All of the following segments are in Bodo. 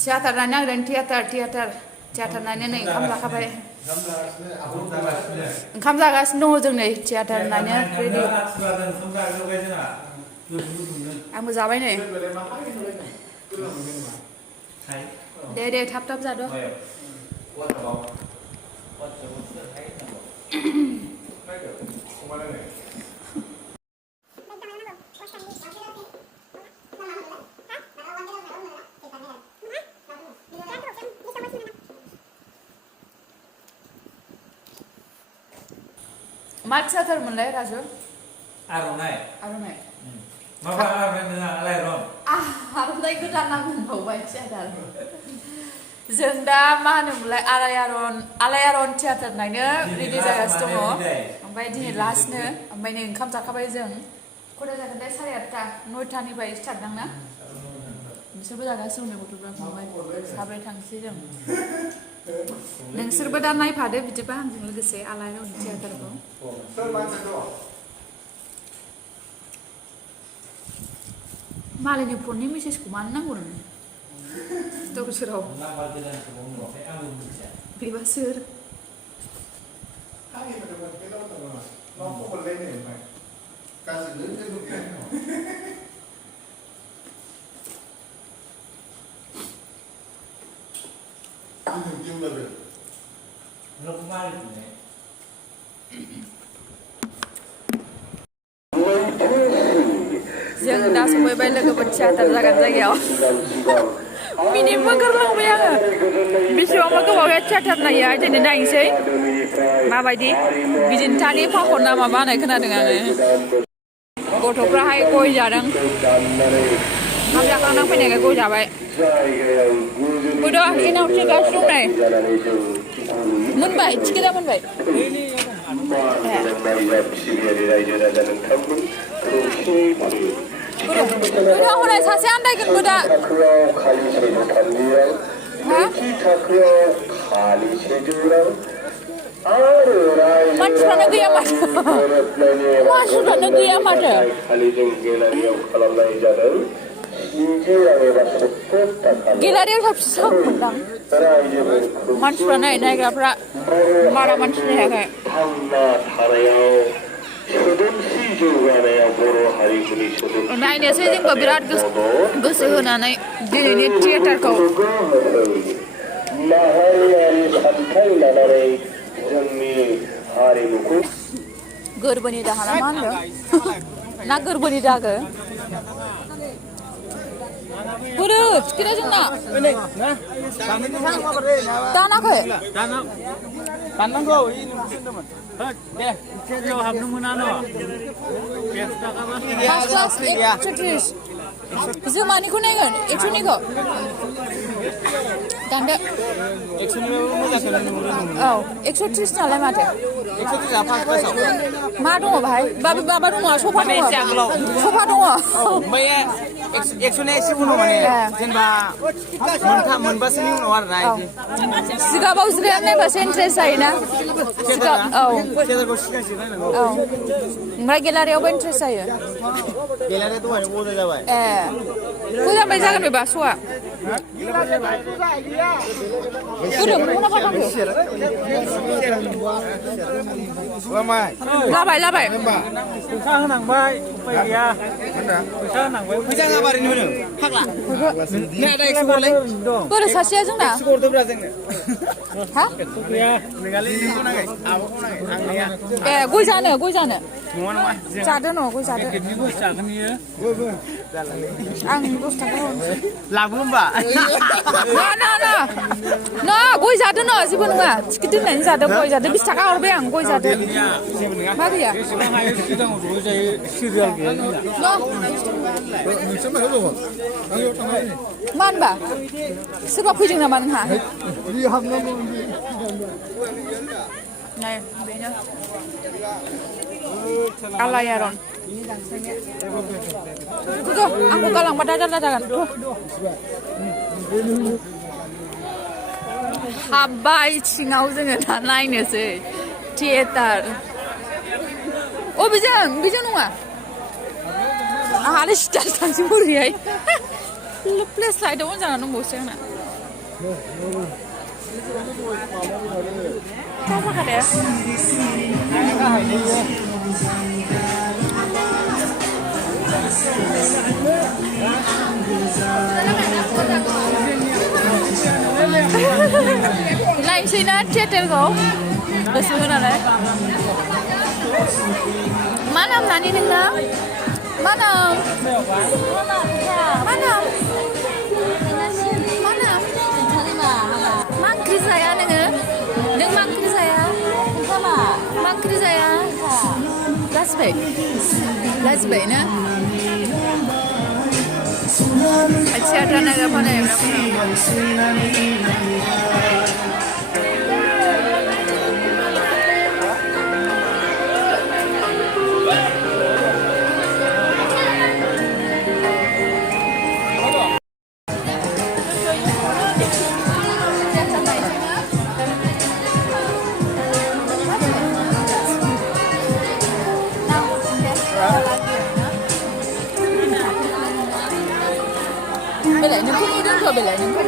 थियाटार नायनो नागिरदों थियाटार नायनो नै ओंखाम जाखाबाय ओंखाम जागासिनो दङ जों नै थियाटार नायनो रेडि आंबो जाबाय नै दे थाब जाद' मा थियाटारमोनलाय राजु आर'नाइ माबा आर'नाइ नोङा आलायारन आर'नाइ गोदान नांबावबाय थियाटार जों दा मा होनोमोनलाय आलायारन थियाटार नायनो रेडि जागासिनो दङ ओमफ्राय दिनै लास्टनो ओमफ्राय नै ओंखाम जाखाबाय जों खयथा जागोनथाय 8:30 9:00निफ्राय स्टार्ट दांना बिसोरबो जागासिनो दं गथ'फ्रा फंबाय साब्रै थांसै जों नोंसोरबो दा नायफादो बिदिबा आंजों लोगोसे आलायारन थियाटारखौ मालायनि फननि मेसेजखौ मानो नांगौ नोंनो दसेराव बेबा सोर जों दा सफैबाय लोगोफोर थियाटार जागोन जायगायाव मिनिटबो ओंखारलांबाय आङो बेसेबांबा गोबाव थियाटार नायो दिनै नायनोसै माबायदि बिदिन्थानि फाखन ना माबा होननाय खोनादों आङो गथ'फ्राहाय गय जादों ओंखाम जाखांना फैनायखाय गय जाबाय फैद' एनाव थिगासिनो दं नै मोनबाय टिकेटआ मोनबाय हनै सासे आन्दायगोनबो दा मानसिफ्रानो गैया माथो गेलारियाव साबसिन मोनदां मानसिफ्रा नायग्राफ्रा बारा मानसि नायाखै नायनोसै जोंबो बिराद गोसो होनानै दिनैनि थियेटारखौ गोरबोनि दाहा ना मा होनदों ना गोरबोनि दागो बोरो टिकेटआ जोंना दानाखै दाननांगौ दे केजियाव हाबनो मोना न' 130 जोमानिखौ नायगोन 100निखौ दानदो 100निबाबो मोजांखौनो नुहुरो औ 130 नालाय माथो 130आ फार्स्ट क्लासाव मा दङ बाहाय माबा दङ सफा दङ सफा दङ ओमफ्राय 100निया एसे उनाव माने जेनेबा मोनबासोनि उनाव आरोना सिगाबाव जिरायनानै नायबासो इन्ट्रेस्ट जायोना औ थियेटारखौ सिगांसो नायनांगौ औ ओमफ्राय गेलारियावबो इन्ट्रेस्ट जायो गेलारिया दहायनो बन्द जाबाय ए गोजानबाय जागोन बेबा स'आ लाबाय फैसा होनांबाय उफाय गैया फैसा होनांबाय फैसा होआबारिनो होनो फाग्ला नोंहा दा 100 हरलाय बोरो सासेया जोंना 100 हरदोब्रा जोंनो हा गैया नोंहालाय नोंखौ नाङै आब'खौ नाङै आं गैया ए गय जानो नङा जादो न' गय जादो टिकेटनि 10 थाखा नियो आं 10 थाखा हरनोसै लाबो होमबा ना गय जादो न' जेबो नङा टिकेट दोननायनि जादो गय जादो 20 थाखा हरबाय आं गय जादो मा गैया एसेबां हायो सिगाङाव ज' जायो सिरियाल गैया मा होनबा सोरबा फैदों नामा नोंहा नै बेनो आलायारन आंखौ गालांबा दा जारला जागोन हाब्बाय सिङाव जोङो दा नायनोसै थियेटार बेजों नङा आंहालाय सिटार थांसै बोरैहाय 플레스 라이드 혼자 나는 못 시작나. 가서 가래. Lại xin nó chết trên gỗ. Được xưa nào đấy. Má năm là đi đứng đó. Má năm. Má năm. Má năm. Mang kri saya nengah. Neng mang kri saya. Mang kri saya. Last bag. Last bag na. अच्छा खाना का बना है bên lại những cái đứng rồi bên lại những cái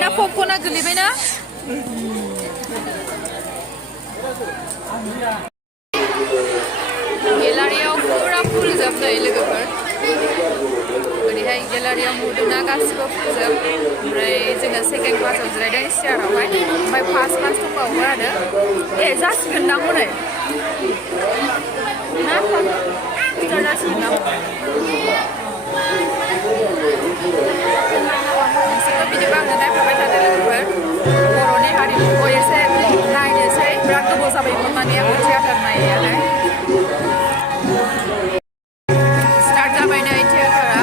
Nak popcorn nak geli bena? Gallery-याव पूरा फुलजोब नै लोगोफोर ओरैहाय gallery-याव नुदोंना गासिबो फुलजोब ओमफ्राय जोङो सेकेन्ड क्लासाव जिरायदों सियारावहाय ओमफ्राय फार्स्ट क्लास दंबावो आरो जासिगोनदां हनै ना जासिगोनदां बिदिबा आङो नायफाबाय थादो लोगोफोर बर'नि हारिमुखौ एसे नायनोसै बिराद गोबाव जाबायमोन माने आङो थियाटार नायैयानो स्टार्ट जाबाय नै थियाटारा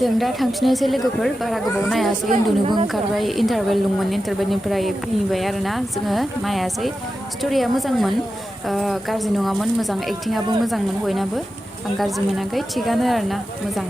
जों दा थांफिननोसै लोगोफोर बारा गोबाव नायासै उन्दुनोबो ओंखारबाय इन्टारभेल दंमोन इन्टारभेलनिफ्राय फैबाय आरोना जोङो नायासै स्ट'रिया मोजांमोन गाज्रि नङामोन मोजां एक्टिङाबो मोजांमोन बयनाबो आं गाज्रि मोनाखै थिगानो आरोना मोजां